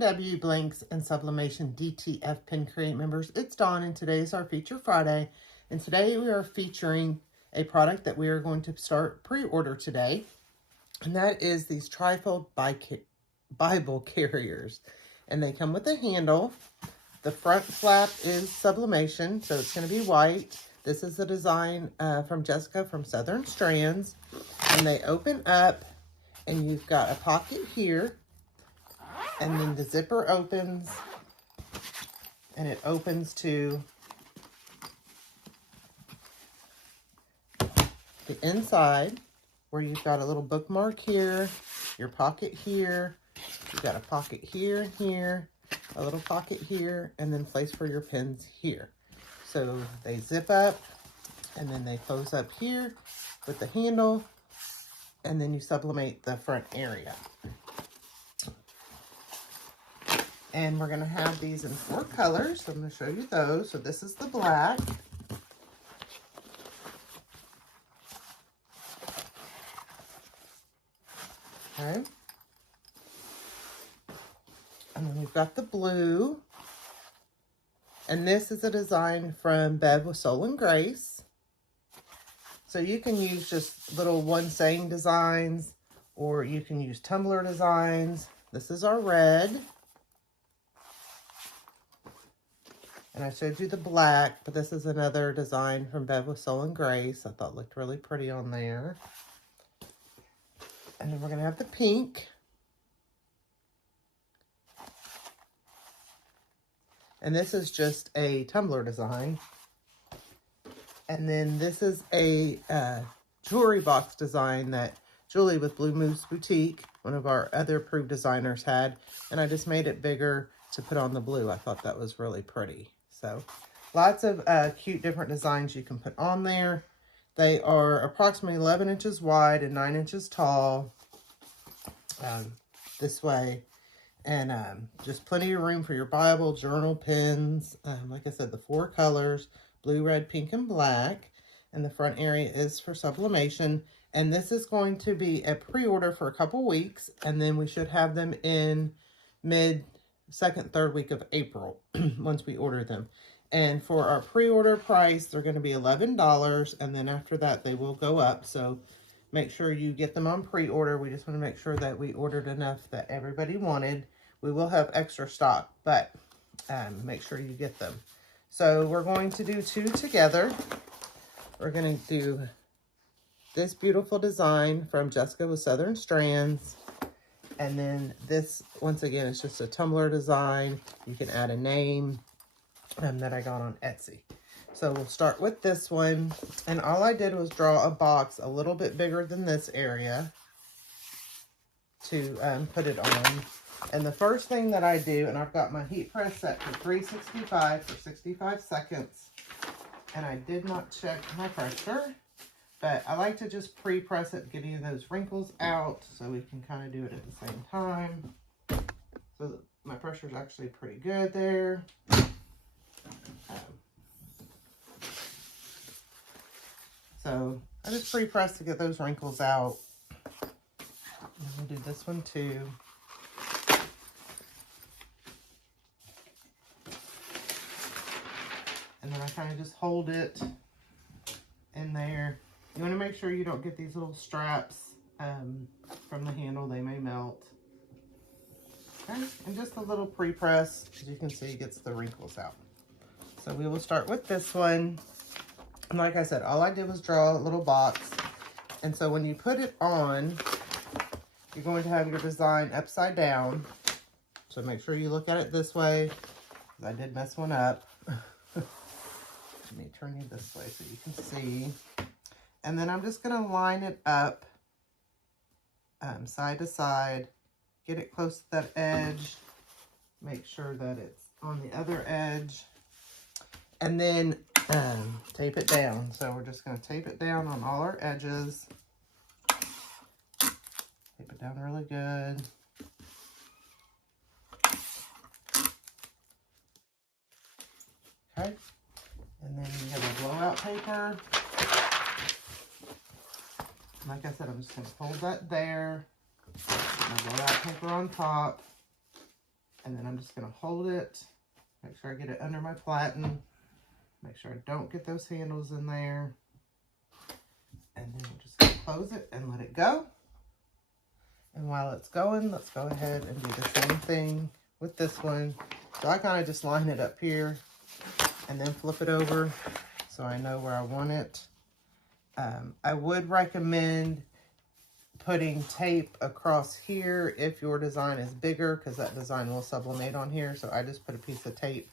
W Blanks and Sublimation DTF Pin Create members. It's Dawn and today is our Feature Friday. And today we are featuring a product that we are going to start pre-order today. And that is these trifold Bible carriers. And they come with a handle. The front flap is Sublimation, so it's going to be white. This is a design from Jessica from Southern Strands. And they open up and you've got a pocket here. And then the zipper opens, and it opens to the inside, where you've got a little bookmark here, your pocket here, you've got a pocket here and here, a little pocket here, and then place for your pins here. So they zip up, and then they close up here with the handle, and then you sublimate the front area. And we're going to have these in 4 colors. So I'm going to show you those. So this is the black. Okay. And then we've got the blue. And this is a design from Bev with Soul and Grace. So you can use just little one saying designs, or you can use tumbler designs. This is our red. And I showed you the black, but this is another design from Bev with Soul and Grace. I thought looked really pretty on there. And then we're going to have the pink. And this is just a tumbler design. And then this is a jewelry box design that Julie with Blue Moose Boutique, one of our other approved designers, had. And I just made it bigger to put on the blue. I thought that was really pretty. So lots of cute different designs you can put on there. They are approximately 11 inches wide and 9 inches tall this way. And just plenty of room for your Bible, journal, pens. Like I said, the 4 colors, blue, red, pink, and black. And the front area is for sublimation. And this is going to be a pre-order for a couple weeks. And then we should have them in second, third week of April once we order them. And for our pre-order price, they're going to be $11, and then after that they will go up. So make sure you get them on pre-order. We just want to make sure that we ordered enough that everybody wanted. We will have extra stock, but make sure you get them. So we're going to do 2 together. We're going to do this beautiful design from Jessica with Southern Strands. And then this, once again, is just a tumbler design. You can add a name that I got on Etsy. So we'll start with this one. And all I did was draw a box a little bit bigger than this area to put it on. And the first thing that I do, and I've got my heat press set for 365 for 65 seconds. And I did not check my pressure. But I like to just pre-press it, get any of those wrinkles out so we can kind of do it at the same time. So my pressure is actually pretty good there. So I just pre-press to get those wrinkles out. And we'll do this one too. And then I kind of just hold it in there. You want to make sure you don't get these little straps from the handle. They may melt. Okay, and just a little pre-press, as you can see, gets the wrinkles out. So we will start with this one. And like I said, all I did was draw a little box. And so when you put it on, you're going to have your design upside down. So make sure you look at it this way, because I did mess one up. Let me turn you this way so you can see. And then I'm just going to line it up side to side, get it close to that edge, make sure that it's on the other edge, and then tape it down. So we're just going to tape it down on all our edges. Tape it down really good. Okay. And then you have a blowout paper. Like I said, I'm just going to fold that there. My blowout paper on top. And then I'm just going to hold it, make sure I get it under my platen, make sure I don't get those handles in there. And then we're just going to close it and let it go. And while it's going, let's go ahead and do the same thing with this one. So I kind of just line it up here and then flip it over so I know where I want it. I would recommend putting tape across here if your design is bigger, because that design will sublimate on here. So I just put a piece of tape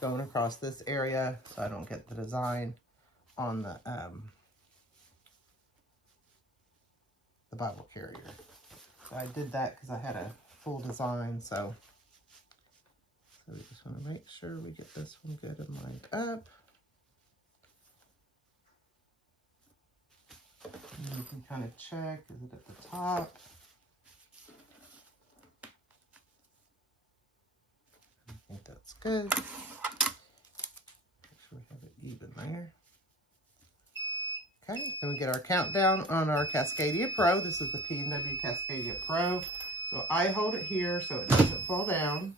going across this area so I don't get the design on the Bible carrier. So I did that because I had a full design. So we just want to make sure we get this one good and lined up. And you can kind of check, is it at the top? I think that's good. Make sure we have it even there. Okay, then we get our countdown on our Cascadia Pro. This is the P&W Cascadia Pro. So I hold it here so it doesn't fall down.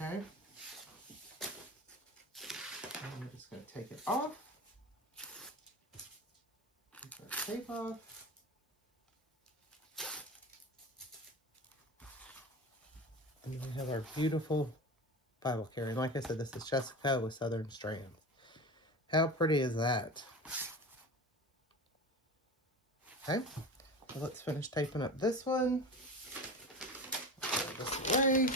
Okay. And we're just going to take it off. Take our tape off. And then we have our beautiful Bible carrier. And like I said, this is Jessica with Southern Strands. How pretty is that? Okay, so let's finish taping up this one. Throw this away.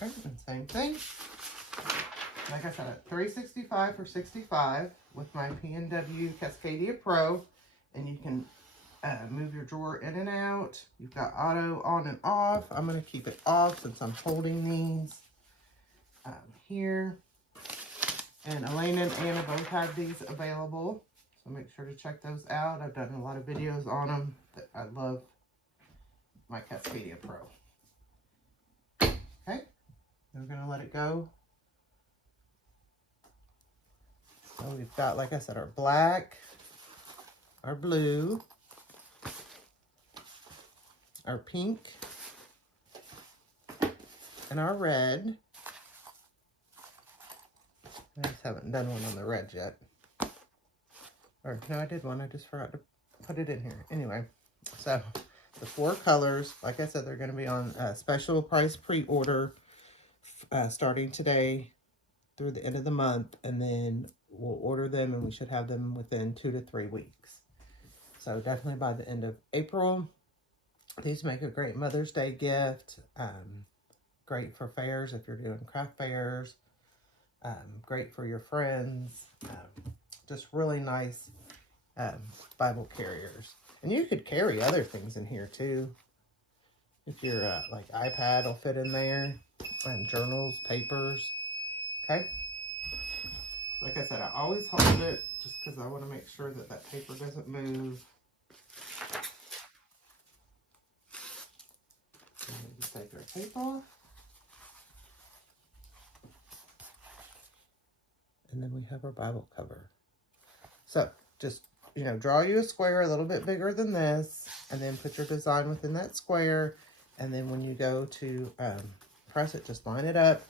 Okay, and same thing. Like I said, at $365 for 65 with my P&W Cascadia Pro, and you can move your drawer in and out. You've got auto on and off. I'm going to keep it off since I'm holding these here. And Elena and Anna both have these available, so make sure to check those out. I've done a lot of videos on them. I love my Cascadia Pro. Okay, we're going to let it go. So we've got, like I said, our black, our blue, our pink, and our red. I just haven't done one on the red yet. Or, no, I did one. I just forgot to put it in here. Anyway, so the 4 colors, like I said, they're going to be on special price pre-order starting today through the end of the month. And then we'll order them and we should have them within 2 to 3 weeks. So definitely by the end of April. These make a great Mother's Day gift. Great for fairs if you're doing craft fairs. Great for your friends. Just really nice Bible carriers. And you could carry other things in here too. If your like iPad will fit in there. And journals, papers. Okay. Like I said, I always hold it just because I want to make sure that that paper doesn't move. Just take our tape off. And then we have our Bible cover. So just, you know, draw you a square a little bit bigger than this, and then put your design within that square. And then when you go to press it, just line it up.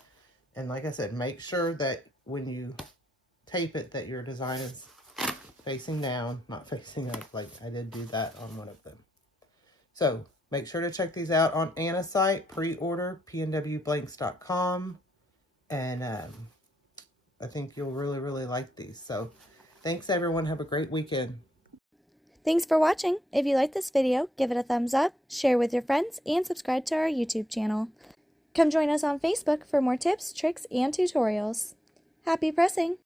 And like I said, make sure that when you tape it, that your design is facing down, not facing up, like I did do that on one of them. So make sure to check these out on Anna's site, pre-order, pnwblanks.com. And I think you'll really, really like these. So thanks, everyone. Have a great weekend. Thanks for watching. If you liked this video, give it a thumbs up, share with your friends, and subscribe to our YouTube channel. Come join us on Facebook for more tips, tricks, and tutorials. Happy pressing!